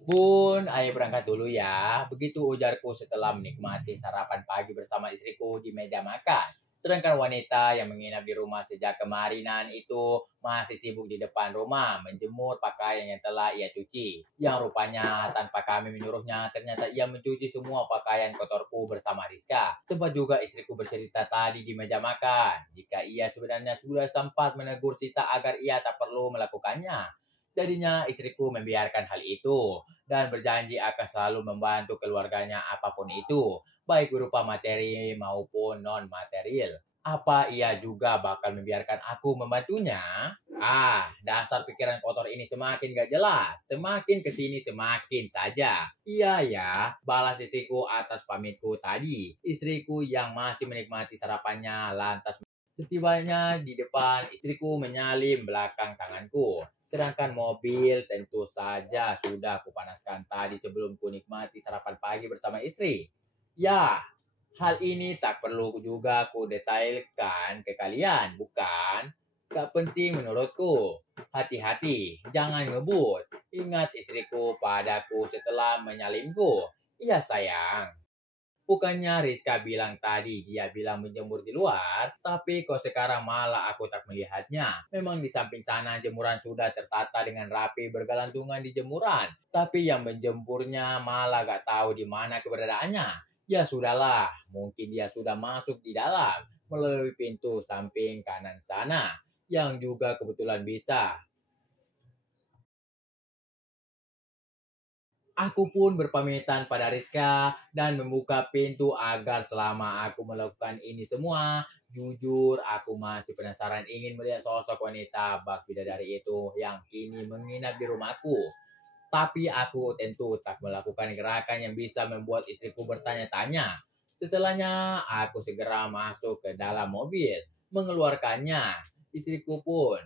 Bun, ayah berangkat dulu ya. Begitu ujarku setelah menikmati sarapan pagi bersama istriku di meja makan. Sedangkan wanita yang menginap di rumah sejak kemarinan itu masih sibuk di depan rumah menjemur pakaian yang telah ia cuci. Yang rupanya tanpa kami menyuruhnya, ternyata ia mencuci semua pakaian kotorku bersama Rizka. Sempat juga istriku bercerita tadi di meja makan, jika ia sebenarnya sudah sempat menegur Sita agar ia tak perlu melakukannya. Jadinya istriku membiarkan hal itu dan berjanji akan selalu membantu keluarganya apapun itu, baik berupa materi maupun non-material. Apa ia juga bakal membiarkan aku membantunya? Dasar pikiran kotor ini semakin gak jelas. Semakin kesini semakin saja. Iya ya, balas istriku atas pamitku tadi. Istriku yang masih menikmati sarapannya lantas setibanya di depan, istriku menyalip belakang tanganku. Sedangkan mobil tentu saja sudah kupanaskan tadi sebelum ku nikmati sarapan pagi bersama istri. Ya, hal ini tak perlu juga ku detailkan ke kalian, bukan? Gak penting menurutku. Hati-hati, jangan ngebut. Ingat istriku padaku setelah menyalipku. Iya sayang, bukannya Rizka bilang tadi dia bilang menjemur di luar, tapi kok sekarang malah aku tak melihatnya. Memang di samping sana jemuran sudah tertata dengan rapi bergelantungan di jemuran, tapi yang menjemurnya malah gak tahu di mana keberadaannya. Ya sudahlah, mungkin dia sudah masuk di dalam melalui pintu samping kanan sana, yang juga kebetulan bisa. Aku pun berpamitan pada Rizka dan membuka pintu agar selama aku melakukan ini semua, jujur aku masih penasaran ingin melihat sosok wanita bak bidadari itu yang kini menginap di rumahku. Tapi aku tentu tak melakukan gerakan yang bisa membuat istriku bertanya-tanya. Setelahnya, aku segera masuk ke dalam mobil, mengeluarkannya. Istriku pun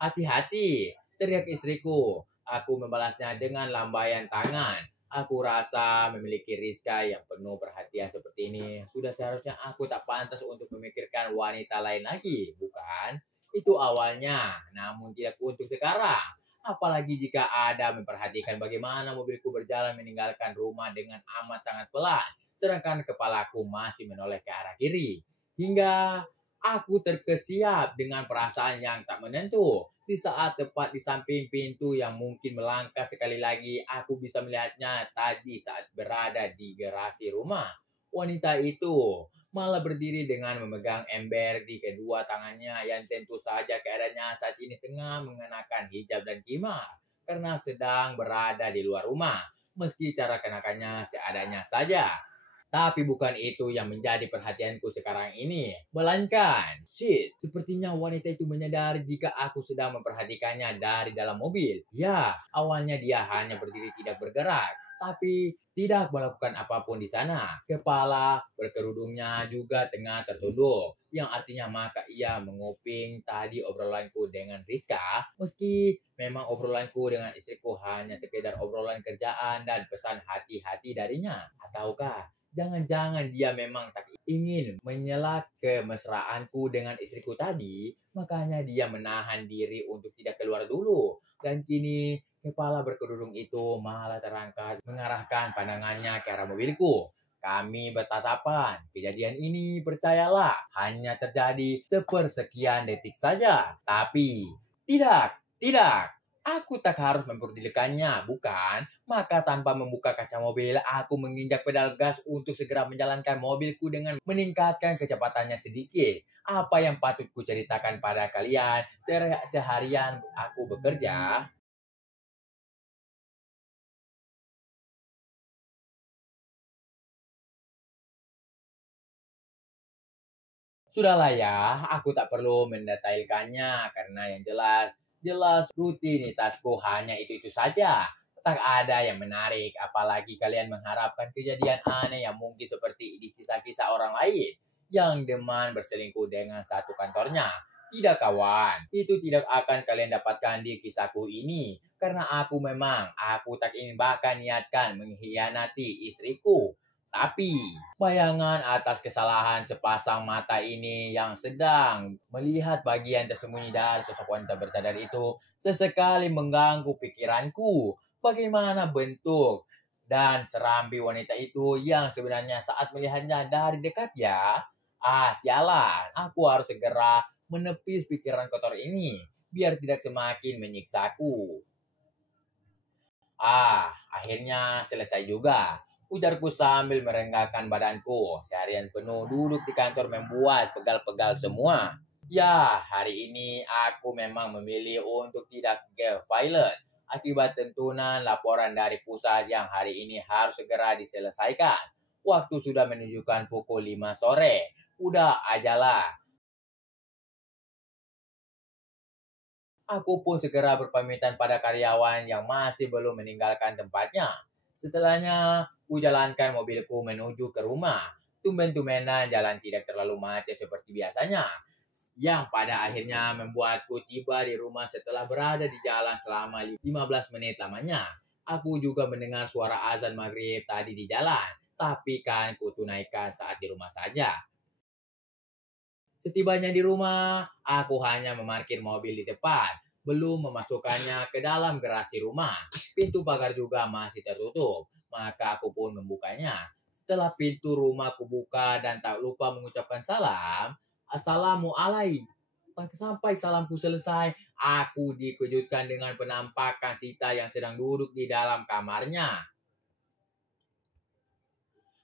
hati-hati, teriak istriku. Aku membalasnya dengan lambaian tangan. Aku rasa memiliki Rizka yang penuh perhatian seperti ini. Sudah seharusnya aku tak pantas untuk memikirkan wanita lain lagi, bukan? Itu awalnya, namun tidak untuk sekarang. Apalagi jika ada memperhatikan bagaimana mobilku berjalan meninggalkan rumah dengan amat sangat pelan. Sedangkan kepalaku masih menoleh ke arah kiri. Hingga aku terkesiap dengan perasaan yang tak menentu. Di saat tepat di samping pintu yang mungkin melangkah sekali lagi, aku bisa melihatnya tadi saat berada di garasi rumah. Wanita itu malah berdiri dengan memegang ember di kedua tangannya yang tentu saja keadaannya saat ini tengah mengenakan hijab dan khimar karena sedang berada di luar rumah. Meski cara kenakannya seadanya saja. Tapi bukan itu yang menjadi perhatianku sekarang ini. Melainkan, sepertinya wanita itu menyadari jika aku sedang memperhatikannya dari dalam mobil. Ya, awalnya dia hanya berdiri tidak bergerak. Tapi tidak melakukan apapun di sana. Kepala berkerudungnya juga tengah tertunduk. Yang artinya maka ia menguping tadi obrolanku dengan Rizka. Meski memang obrolanku dengan istriku hanya sekedar obrolan kerjaan dan pesan hati-hati darinya. Ataukah jangan-jangan dia memang tak ingin menyela kemesraanku dengan istriku tadi, makanya dia menahan diri untuk tidak keluar dulu. Dan kini kepala berkerudung itu malah terangkat mengarahkan pandangannya ke arah mobilku. Kami bertatapan. Kejadian ini percayalah hanya terjadi sepersekian detik saja. Tapi tidak. Aku tak harus memperdulikannya, bukan? Maka tanpa membuka kaca mobil, aku menginjak pedal gas untuk segera menjalankan mobilku dengan meningkatkan kecepatannya sedikit. Apa yang patut kuceritakan pada kalian seharian aku bekerja? Sudahlah ya, aku tak perlu mendetailkannya karena yang jelas rutinitasku hanya itu-itu saja. Tak ada yang menarik, apalagi kalian mengharapkan kejadian aneh yang mungkin seperti di kisah-kisah orang lain yang deman berselingkuh dengan satu kantornya. Tidak kawan, itu tidak akan kalian dapatkan di kisahku ini. Karena aku tak ingin bahkan niatkan mengkhianati istriku. Tapi bayangan atas kesalahan sepasang mata ini yang sedang melihat bagian tersembunyi dari sosok wanita bercadar itu sesekali mengganggu pikiranku. bagaimana bentuk dan serambi wanita itu yang sebenarnya saat melihatnya dari dekat ya. Sialan, aku harus segera menepis pikiran kotor ini biar tidak semakin menyiksaku. Akhirnya selesai juga. Ujarku sambil merenggangkan badanku. Seharian penuh duduk di kantor membuat pegal-pegal semua. Ya, hari ini aku memang memilih untuk tidak ke pilot akibat tentunan laporan dari pusat yang hari ini harus segera diselesaikan. Waktu sudah menunjukkan pukul 5 sore. Udah ajalah. Aku pun segera berpamitan pada karyawan yang masih belum meninggalkan tempatnya. Setelahnya, ku jalankan mobilku menuju ke rumah. Tumben-tumbenan jalan tidak terlalu macet seperti biasanya, yang pada akhirnya membuatku tiba di rumah setelah berada di jalan selama 15 menit lamanya. Aku juga mendengar suara azan maghrib tadi di jalan, tapi kan ku tunaikan saat di rumah saja. Setibanya di rumah, aku hanya memarkir mobil di depan, belum memasukkannya ke dalam garasi rumah. Pintu pagar juga masih tertutup, maka aku pun membukanya. Setelah pintu rumah kubuka dan tak lupa mengucapkan salam, Assalamualaikum. Tak sampai salamku selesai, aku dikejutkan dengan penampakan Sita yang sedang duduk di dalam kamarnya.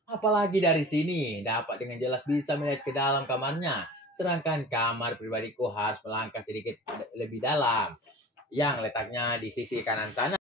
Apalagi dari sini, dapat dengan jelas bisa melihat ke dalam kamarnya. Sedangkan kamar pribadiku harus melangkah sedikit lebih dalam, yang letaknya di sisi kanan sana.